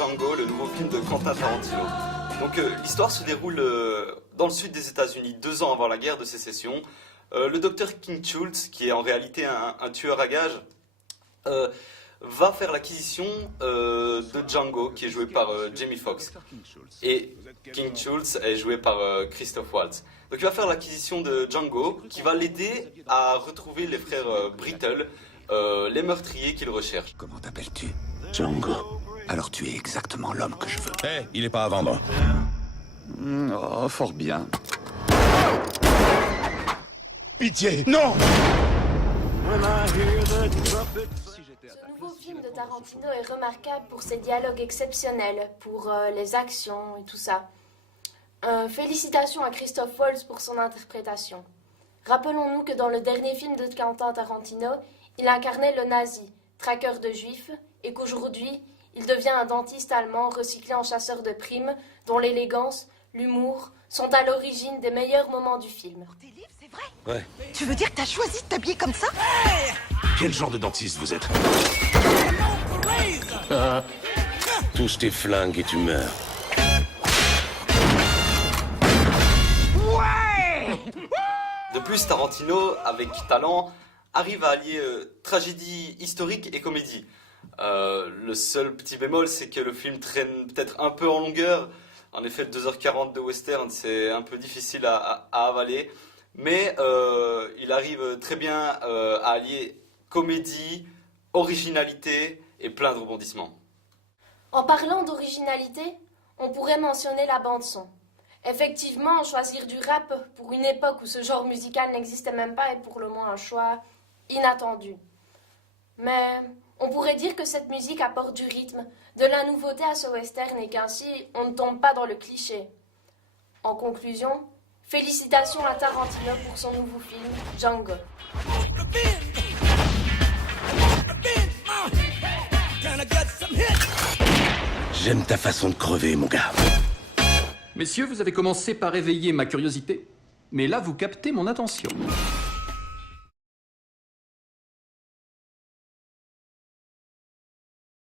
Django, le nouveau film de Quentin Tarantino. Donc l'histoire se déroule dans le sud des États-Unis, 2 ans avant la guerre de sécession. Le docteur King Schultz, qui est en réalité un tueur à gages, va faire l'acquisition de Django, qui est joué par Jamie Foxx. Et King Schultz est joué par Christoph Waltz. Donc il va faire l'acquisition de Django, qui va l'aider à retrouver les frères Brittle, les meurtriers qu'il recherche. Comment t'appelles-tu? Django. Alors tu es exactement l'homme que je veux. Hé, il est pas à vendre. Oh, fort bien. Pitié, non! Ce nouveau film de Tarantino est remarquable pour ses dialogues exceptionnels, pour les actions et tout ça. Félicitations à Christoph Waltz pour son interprétation. Rappelons-nous que dans le dernier film de Quentin Tarantino, il incarnait le nazi, traqueur de juifs, et qu'aujourd'hui, il devient un dentiste allemand recyclé en chasseur de primes, dont l'élégance, l'humour sont à l'origine des meilleurs moments du film. Tes livres, c'est vrai? Ouais. Tu veux dire que t'as choisi de t'habiller comme ça? Quel genre de dentiste vous êtes? Touche tes flingues et tu meurs. De plus, Tarantino, avec talent, arrive à allier tragédie historique et comédie. Le seul petit bémol, c'est que le film traîne peut-être un peu en longueur. En effet, 2h40 de western, c'est un peu difficile à avaler. Mais il arrive très bien à allier comédie, originalité et plein de rebondissements. En parlant d'originalité, on pourrait mentionner la bande-son. Effectivement, choisir du rap pour une époque où ce genre musical n'existait même pas est pour le moins un choix inattendu. Mais on pourrait dire que cette musique apporte du rythme, de la nouveauté à ce western et qu'ainsi on ne tombe pas dans le cliché. En conclusion, félicitations à Tarantino pour son nouveau film, Django. J'aime ta façon de crever, mon gars. Messieurs, vous avez commencé par éveiller ma curiosité, mais là, vous captez mon attention.